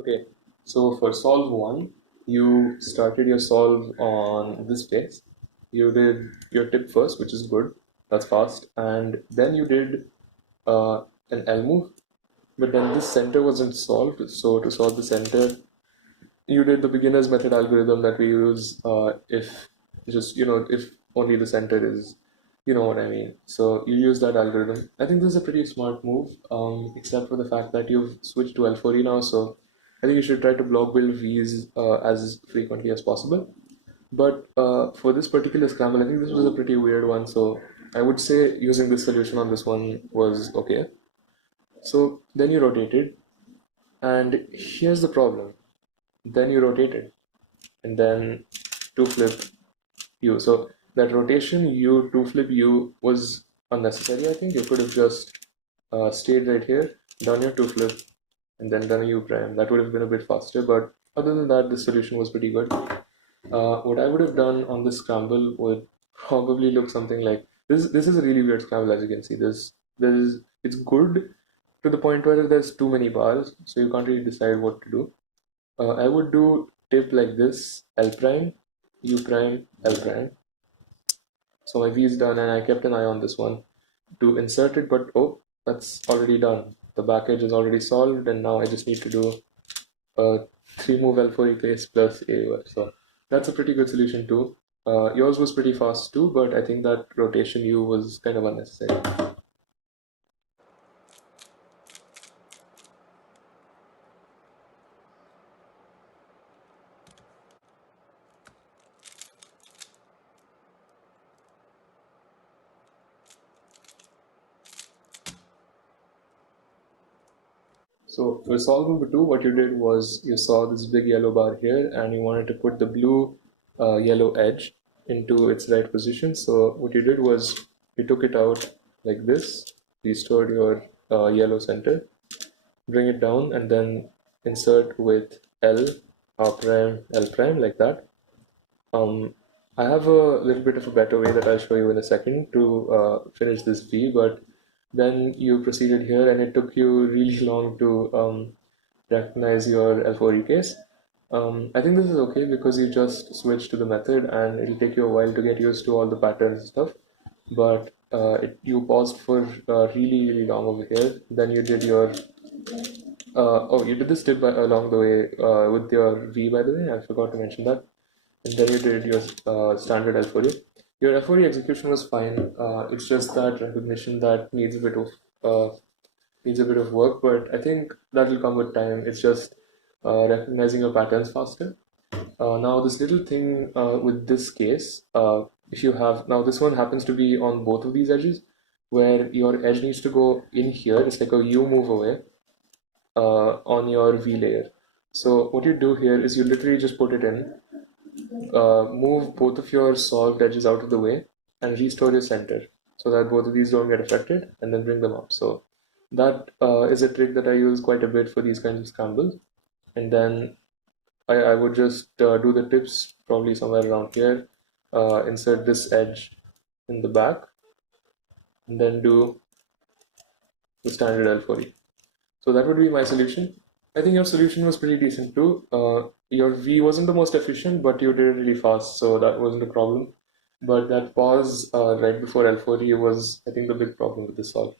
Okay, so for solve one, you started your solve on this place. You did your tip first, which is good. That's fast. And then you did an L move, but then this center wasn't solved. So to solve the center, you did the beginner's method algorithm that we use if just, if only the center is, you know what I mean. So you use that algorithm. I think this is a pretty smart move, except for the fact that you've switched to L4E now. So I think you should try to block build V's as frequently as possible. But for this particular scramble, I think this was a pretty weird one. So I would say using this solution on this one was okay. So then you rotated, and here's the problem. Then you rotated, and then two flip U. So that rotation U two flip U was unnecessary. I think you could have just stayed right here, done your two flip, and then done a U prime. That would have been a bit faster. But other than that, the solution was pretty good. What I would have done on this scramble would probably look something like this. This is a really weird scramble, as you can see. This it's good to the point where there's too many bars, so you can't really decide what to do. I would do tip like this: L prime, U prime, L prime. So my V is done, and I kept an eye on this one to insert it, but oh, that's already done. The back edge is already solved, and now I just need to do a 3 move L4 replace plus AUF. So that's a pretty good solution too. Yours was pretty fast too, but I think that rotation U was kind of unnecessary. So for solve number two, what you did was you saw this big yellow bar here, and you wanted to put the blue yellow edge into its right position. So what you did was you took it out like this, restored your yellow center, bring it down, and then insert with L, R prime, L prime like that. Um, I have a little bit of a better way that I'll show you in a second to finish this V, but then you proceeded here and it took you really long to recognize your L4E case. I think this is okay because you just switch to the method and it'll take you a while to get used to all the patterns and stuff. But you paused for really, really long over here. Then you did your oh, you did this tip along the way with your V, by the way. I forgot to mention that. And then you did your standard L4E. Your L4E execution was fine. It's just that recognition that needs a bit of work, but I think that will come with time. It's just recognizing your patterns faster. Now, this little thing with this case, if you have now this one happens to be on both of these edges, where your edge needs to go in here. It's like a U move away on your V layer. So what you do here is you literally just put it in, move both of your solved edges out of the way, and restore your center so that both of these don't get affected, and then bring them up. So that is a trick that I use quite a bit for these kinds of scrambles. And then I would just do the tips probably somewhere around here, insert this edge in the back, and then do the standard L4E. So that would be my solution. I think your solution was pretty decent too. Your V wasn't the most efficient, but you did it really fast, so that wasn't a problem. But that pause right before L4E was, I think, the big problem with this solve.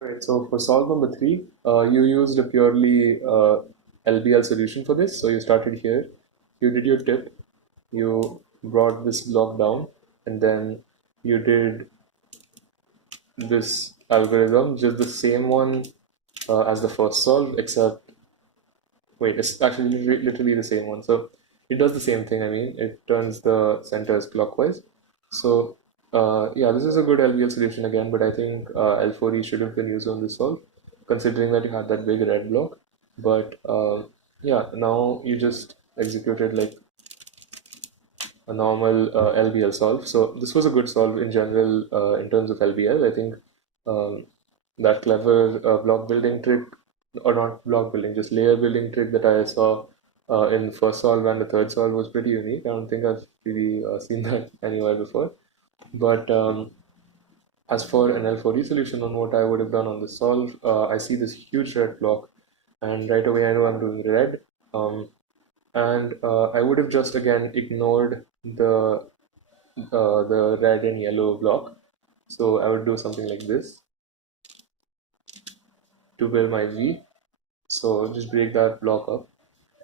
Right, so for solve number three, you used a purely LBL solution for this. So you started here, you did your tip, you brought this block down, and then you did this algorithm, just the same one as the first solve, except wait, it's actually literally the same one. So it does the same thing. I mean, it turns the centers clockwise. So yeah, this is a good LVL solution again, but I think L4E should have been used on this solve, considering that you had that big red block. But yeah, now you just executed like a normal LBL solve. So this was a good solve in general in terms of LBL. I think um, that clever block building trick or not block building, just layer building trick that I saw in first solve and the third solve was pretty unique. I don't think I've really seen that anywhere before. But as for an L4D solution on what I would have done on this solve, I see this huge red block, and right away I know I'm doing red. And I would have just again ignored the red and yellow block. So I would do something like this to build my V. So just break that block up.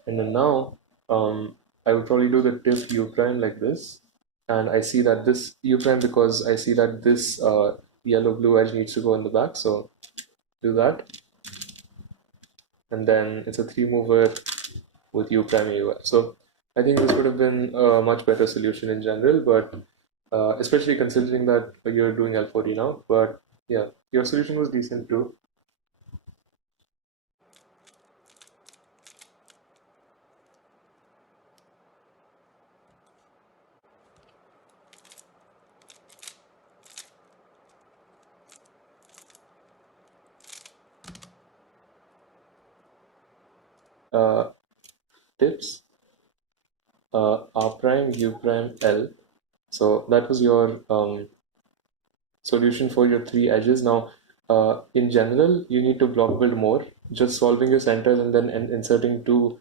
And then now I would probably do the tip U prime like this. And I see that this U prime, because I see that this yellow blue edge needs to go in the back. So do that. And then it's a 3-mover with U prime AUF. So I think this would have been a much better solution in general, but especially considering that you're doing L4D now. But yeah, your solution was decent too. Uh, Tips, R prime, U prime, L. So that was your solution for your 3 edges. Now, in general, you need to block build more. Just solving your centers and then inserting 2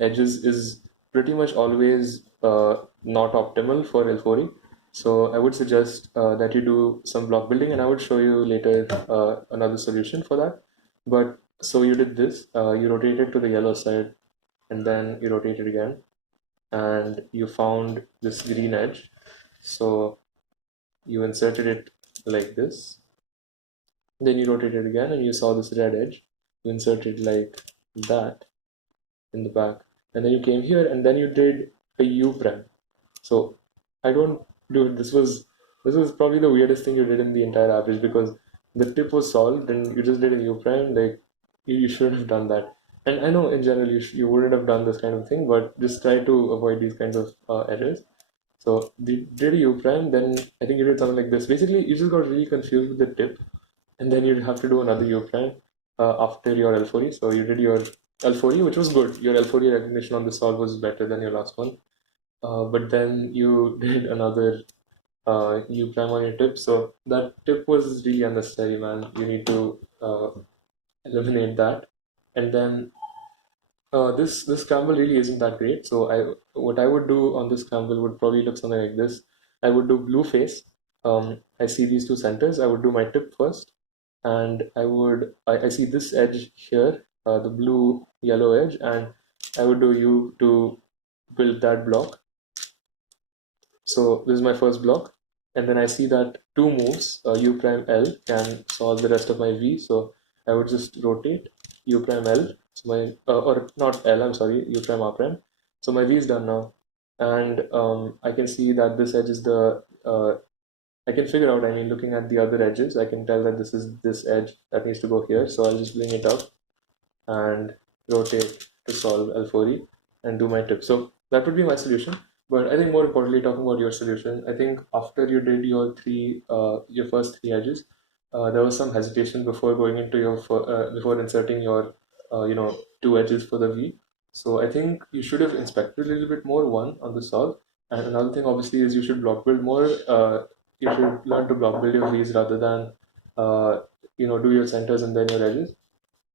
edges is pretty much always not optimal for L4E. So I would suggest that you do some block building, and I would show you later another solution for that. But so you did this, you rotated to the yellow side, and then you rotated again, and you found this green edge. So you inserted it like this, then you rotate it again and you saw this red edge. You inserted like that in the back, and then you came here and then you did a U prime. So I don't do this was probably the weirdest thing you did in the entire average, because the tip was solved and you just did a U prime. Like you shouldn't have done that. And I know in general you wouldn't have done this kind of thing, but just try to avoid these kinds of errors. So we did a U prime, then I think you did something like this. Basically, you just got really confused with the tip, and then you'd have to do another U prime after your L4E. So you did your L4E, which was good. Your L4E recognition on the solve was better than your last one. But then you did another U prime on your tip. So that tip was really unnecessary, man. You need to eliminate that. And then this scramble really isn't that great. So what I would do on this scramble would probably look something like this. I would do blue face. I see these 2 centers. I would do my tip first, and I see this edge here, the blue yellow edge, and I would do U to build that block. So this is my first block, and then I see that 2 moves, U prime L, can solve the rest of my V. So I would just rotate U prime L. So my or not L, I'm sorry, U prime R prime. So my V is done now, and I can see that this edge is the I can figure out. I mean, looking at the other edges, I can tell that this is this edge that needs to go here. So I'll just bring it up and rotate to solve L4E and do my tip. So that would be my solution. But I think more importantly, talking about your solution, I think after you did your first 3 edges, there was some hesitation before going into before inserting your, 2 edges for the V. So I think you should have inspected a little bit more, one, on the solve. And another thing, obviously, is you should block build more. You should learn to block build your V's rather than, do your centers and then your edges.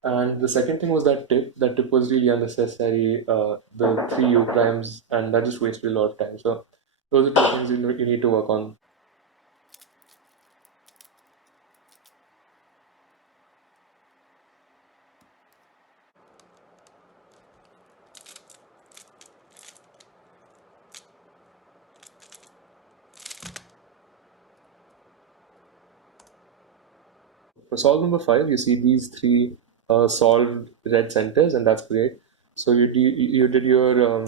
And the second thing was that tip. That tip was really unnecessary. The 3 U primes, and that just wasted a lot of time. So those are 2 things you need to work on. For solve number 5, you see these 3 solved red centers, and that's great. So you did your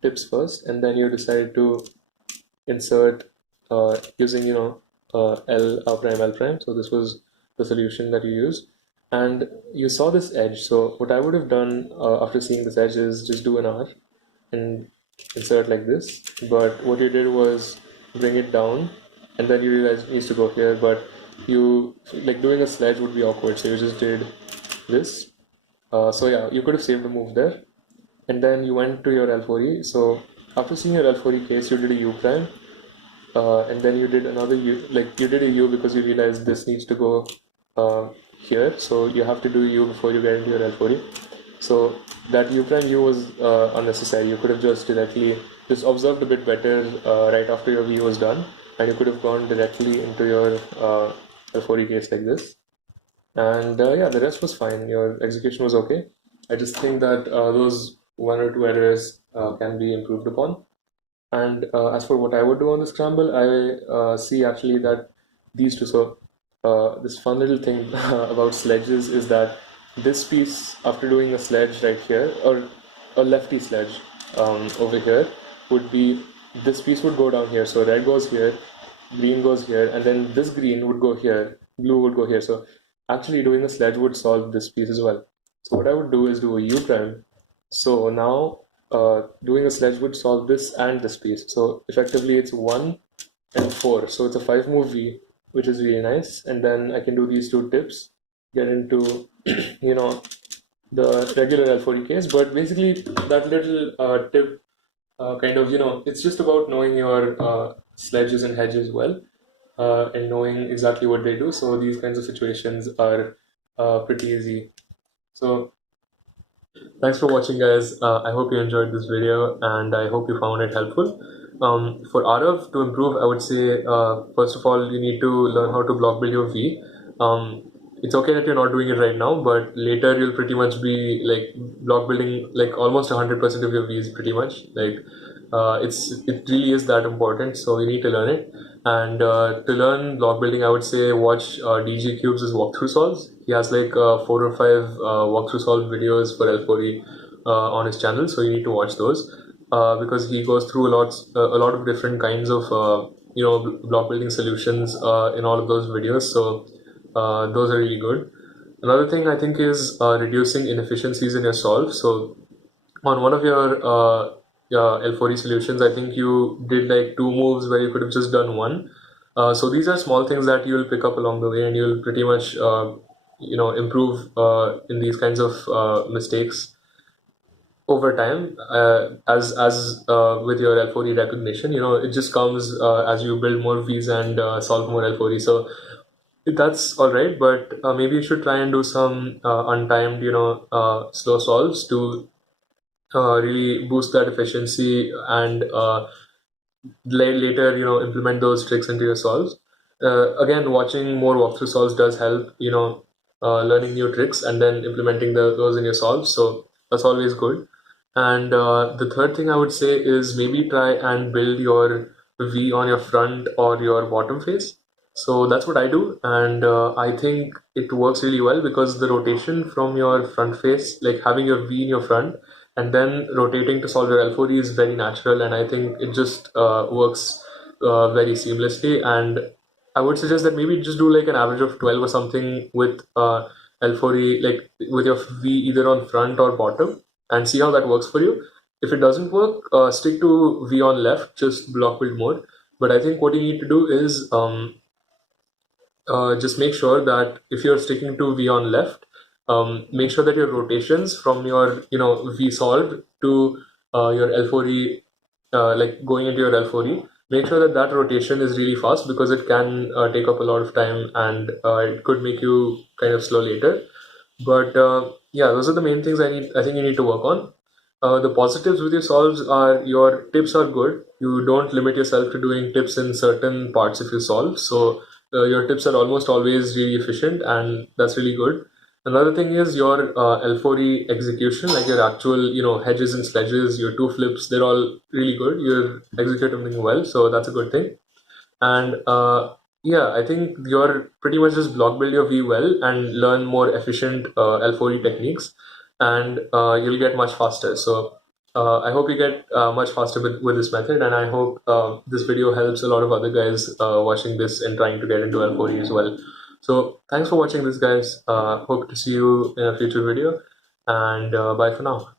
tips first, and then you decided to insert using L R prime L prime. So this was the solution that you used, and you saw this edge. So what I would have done after seeing this edge is just do an R and insert like this. But what you did was bring it down, and then you realize it needs to go here. But you like doing a sledge would be awkward, so you just did this. So yeah, you could have saved a move there. And then you went to your L4E. So after seeing your L4E case, you did a U prime. And then you did another U, like you did a U because you realized this needs to go here. So you have to do U before you get into your L4E. So that U prime U was unnecessary. You could have just directly just observed a bit better right after your V was done, and you could have gone directly into your L4E case like this. And yeah, the rest was fine. Your execution was okay. I just think that those one or two errors can be improved upon. And as for what I would do on the scramble, I see actually that these two. So this fun little thing about sledges is that this piece, after doing a sledge right here, or a lefty sledge over here, would be this piece would go down here. So red goes here, green goes here, and then this green would go here, blue would go here. So actually doing a sledge would solve this piece as well. So what I would do is do a U prime. So now doing a sledge would solve this and this piece. So effectively it's 1 and 4. So it's a 5 move V, which is really nice. And then I can do these two tips, get into you know the regular L4E case. But basically that little tip kind of it's just about knowing your sledges and hedges well, and knowing exactly what they do. So these kinds of situations are pretty easy. So thanks for watching, guys. I hope you enjoyed this video and I hope you found it helpful. For Arav to improve, I would say first of all, you need to learn how to block build your V. It's okay that you're not doing it right now, but later you'll pretty much be like block building like almost 100% of your Vs pretty much. Like it really is that important, so you need to learn it. And to learn block building, I would say watch DG Cubes' walkthrough solves. He has like 4 or 5 walkthrough solve videos for L4E on his channel, so you need to watch those because he goes through a lot of different kinds of block building solutions in all of those videos. So those are really good. Another thing I think is reducing inefficiencies in your solve. So on one of your L4E solutions, I think you did like 2 moves where you could have just done one. So these are small things that you'll pick up along the way, and you'll pretty much improve in these kinds of mistakes over time. As with your L4E recognition, it just comes as you build more Vs and solve more L4E. So that's all right, but maybe you should try and do some untimed, slow solves to really boost that efficiency and later implement those tricks into your solves. Again, watching more walkthrough solves does help, learning new tricks and then implementing those in your solves, so that's always good. And the third thing I would say is maybe try and build your V on your front or your bottom face. So that's what I do, and I think it works really well because the rotation from your front face, like having your V in your front and then rotating to solve your L4E, is very natural, and I think it just works very seamlessly. And I would suggest that maybe just do like an average of 12 or something with L4E, like with your V either on front or bottom, and see how that works for you. If it doesn't work, stick to V on left, just block build more. But I think what you need to do is just make sure that if you're sticking to V on left, make sure that your rotations from your V solved to your L4E, like going into your L4E, make sure that that rotation is really fast because it can take up a lot of time and it could make you kind of slow later. But yeah, those are the main things I think you need to work on. The positives with your solves are your tips are good. You don't limit yourself to doing tips in certain parts if you solve. So your tips are almost always really efficient, and that's really good. Another thing is your L4E execution, like your actual, hedges and sledges, your 2 flips, they're all really good. You're executing them well, so that's a good thing. And yeah, I think you're pretty much just block build your V well and learn more efficient L4E techniques, and you'll get much faster. So I hope you get much faster with this method, and I hope this video helps a lot of other guys watching this and trying to get into L4E as well. So thanks for watching this, guys. Hope to see you in a future video, and bye for now.